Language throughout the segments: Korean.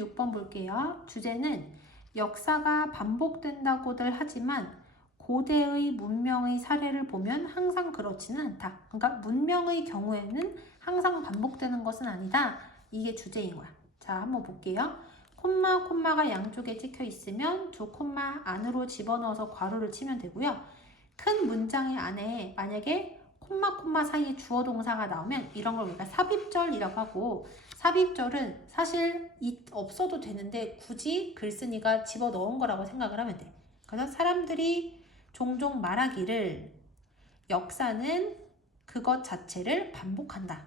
86번 볼게요. 주제는 역사가 반복된다고들 하지만 고대의 문명의 사례를 보면 항상 그렇지는 않다. 그러니까 문명의 경우에는 항상 반복되는 것은 아니다. 이게 주제인 거야. 자, 한번 볼게요. 콤마가 양쪽에 찍혀 있으면 두 콤마 안으로 집어넣어서 괄호를 치면 되고요. 큰 문장의 안에 만약에 콤마 사이에 주어 동사가 나오면 이런 걸 우리가 삽입절이라고 하고, 삽입절은 사실 없어도 되는데 굳이 글쓴이가 집어넣은 거라고 생각을 하면 돼. 그래서 사람들이 종종 말하기를 역사는 그것 자체를 반복한다.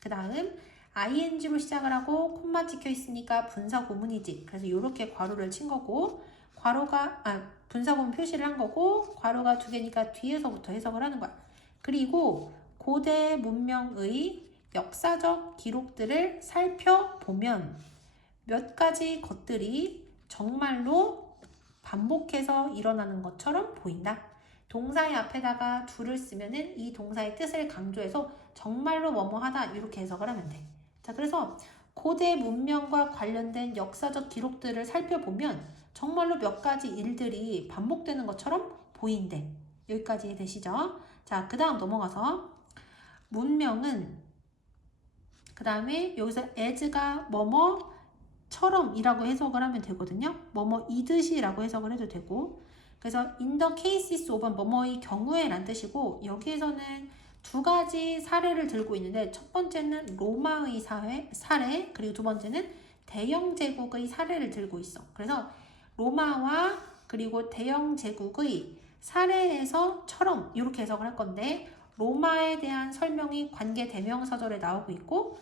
그 다음 ing로 시작을 하고 콤마 찍혀 있으니까 분사구문이지. 그래서 이렇게 괄호를 친 거고, 분사구문 표시를 한 거고, 괄호가 두 개니까 뒤에서부터 해석을 하는 거야. 그리고 고대 문명의 역사적 기록들을 살펴보면 몇 가지 것들이 정말로 반복해서 일어나는 것처럼 보인다. 동사의 앞에다가 do를 쓰면은 이 동사의 뜻을 강조해서 정말로 뭐뭐하다 이렇게 해석을 하면 돼. 자, 그래서 고대 문명과 관련된 역사적 기록들을 살펴보면 정말로 몇 가지 일들이 반복되는 것처럼 보인대. 여기까지 되시죠? 자, 그 다음 넘어가서 문명은 그 다음에 여기서 as가 뭐뭐처럼 이라고 해석을 하면 되거든요. 뭐뭐이듯이 라고 해석을 해도 되고, 그래서 in the cases of 뭐뭐의 경우에 란 뜻이고, 여기에서는 두 가지 사례를 들고 있는데 첫 번째는 로마의 사례, 그리고 두 번째는 대영 제국의 사례를 들고 있어. 그래서 로마와 그리고 대영 제국의 사례에서처럼 이렇게 해석을 할 건데, 로마에 대한 설명이 관계 대명사절에 나오고 있고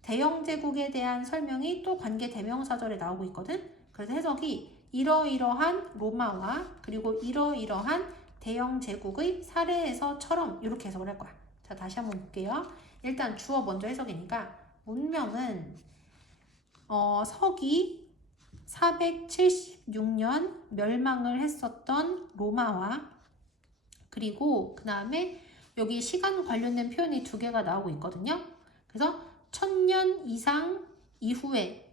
대영 제국에 대한 설명이 또 관계 대명사절에 나오고 있거든. 그래서 해석이 이러이러한 로마와 그리고 이러이러한 대영 제국의 사례에서처럼 이렇게 해석을 할 거야. 자, 다시 한번 볼게요. 일단 주어 먼저 해석이니까 문명은 서기 476년 멸망을 했었던 로마와 그리고 그 다음에 여기 시간 관련된 표현이 두 개가 나오고 있거든요. 그래서 1000년 이상 이후에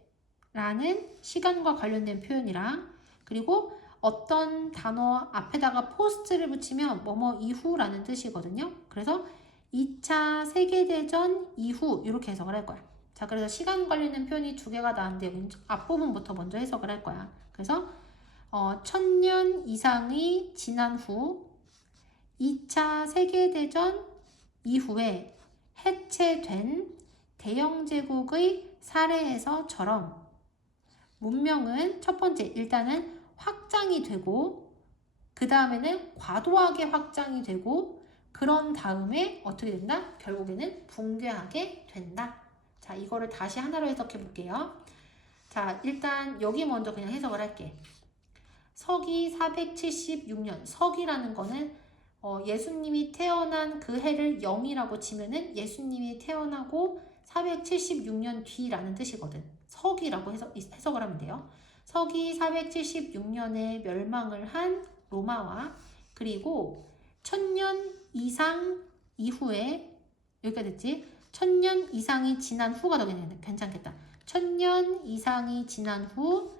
라는 시간과 관련된 표현이랑, 그리고 어떤 단어 앞에다가 포스트를 붙이면 뭐뭐 이후라는 뜻이거든요. 그래서 2차 세계대전 이후 이렇게 해석을 할 거야. 자, 그래서 시간 관련된 표현이 두 개가 나왔는데 앞부분부터 먼저 해석을 할 거야. 그래서 1000년 이상이 지난 후 2차 세계대전 이후에 해체된 대영제국의 사례에서처럼 문명은 첫 번째 일단은 확장이 되고 그 다음에는 과도하게 확장이 되고 그런 다음에 어떻게 된다? 결국에는 붕괴하게 된다. 자, 이거를 다시 하나로 해석해 볼게요. 자, 일단 여기 먼저 그냥 해석을 할게. 서기 476년, 서기라는 거는 예수님이 태어난 그 해를 0이라고 치면은 예수님이 태어나고 476년 뒤라는 뜻이거든. 서기라고 해석을 하면 돼요. 서기 476년에 멸망을 한 로마와 그리고 1000년 이상 이후에, 여기가 됐지? 1000년 이상이 지난 후가 더 괜찮겠다. 1000년 이상이 지난 후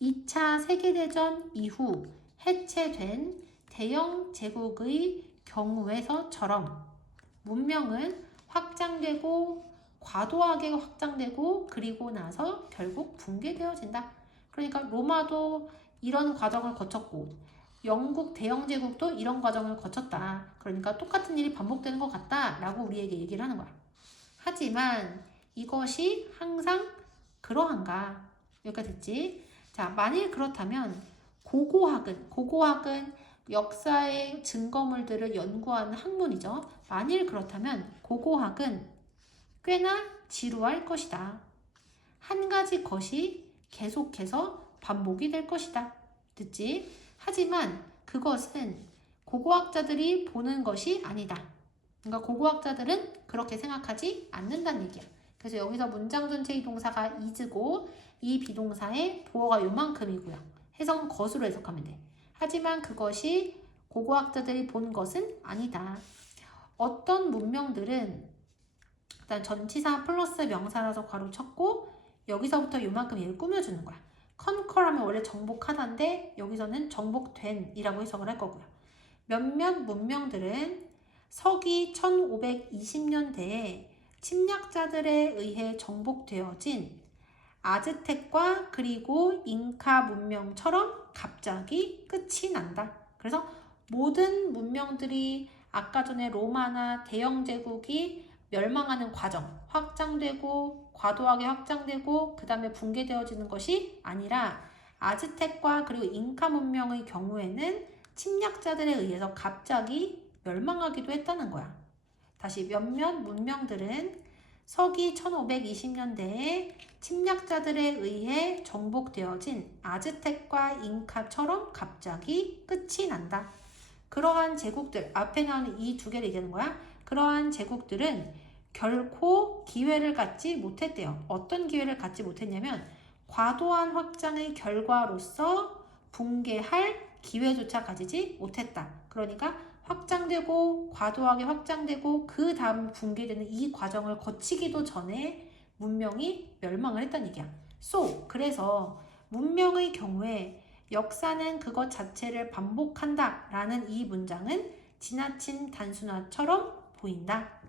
2차 세계대전 이후 해체된 대영 제국의 경우에서처럼 문명은 확장되고 과도하게 확장되고 그리고 나서 결국 붕괴되어진다. 그러니까 로마도 이런 과정을 거쳤고 영국 대영 제국도 이런 과정을 거쳤다. 그러니까 똑같은 일이 반복되는 것 같다 라고 우리에게 얘기를 하는 거야. 하지만 이것이 항상 그러한가? 여기까지 됐지? 자, 만일 그렇다면 고고학은 역사의 증거물들을 연구하는 학문이죠. 만일 그렇다면 고고학은 꽤나 지루할 것이다. 한 가지 것이 계속해서 반복이 될 것이다. 듣지? 하지만 그것은 고고학자들이 보는 것이 아니다. 그러니까 고고학자들은 그렇게 생각하지 않는다는 얘기야. 그래서 여기서 문장 전체의 동사가 is고 이 비동사의 보어가 요만큼이고요. 해석은 것으로 해석하면 돼. 하지만 그것이 고고학자들이 본 것은 아니다. 어떤 문명들은 일단 전치사 플러스 명사라서 괄호 쳤고 여기서부터 요만큼 얘를 꾸며주는 거야. conquer하면 원래 정복하다인데 여기서는 정복된이라고 해석을 할 거고요. 몇몇 문명들은 서기 1520년대에 침략자들에 의해 정복되어진 아즈텍과 그리고 잉카 문명처럼 갑자기 끝이 난다. 그래서 모든 문명들이 아까 전에 로마나 대영 제국이 멸망하는 과정, 확장되고 과도하게 확장되고 그 다음에 붕괴되어지는 것이 아니라 아즈텍과 그리고 잉카 문명의 경우에는 침략자들에 의해서 갑자기 멸망하기도 했다는 거야. 다시 몇몇 문명들은 서기 1520년대에 침략자들에 의해 정복되어진 아즈텍과 잉카처럼 갑자기 끝이 난다. 그러한 제국들, 앞에 나오는 이 두 개를 얘기하는 거야. 그러한 제국들은 결코 기회를 갖지 못했대요. 어떤 기회를 갖지 못했냐면 과도한 확장의 결과로서 붕괴할 기회조차 가지지 못했다. 그러니까 확장되고 과도하게 확장되고 그 다음 붕괴되는 이 과정을 거치기도 전에 문명이 멸망을 했다는 얘기야. 그래서 문명의 경우에 역사는 그것 자체를 반복한다 라는 이 문장은 지나친 단순화처럼 보인다.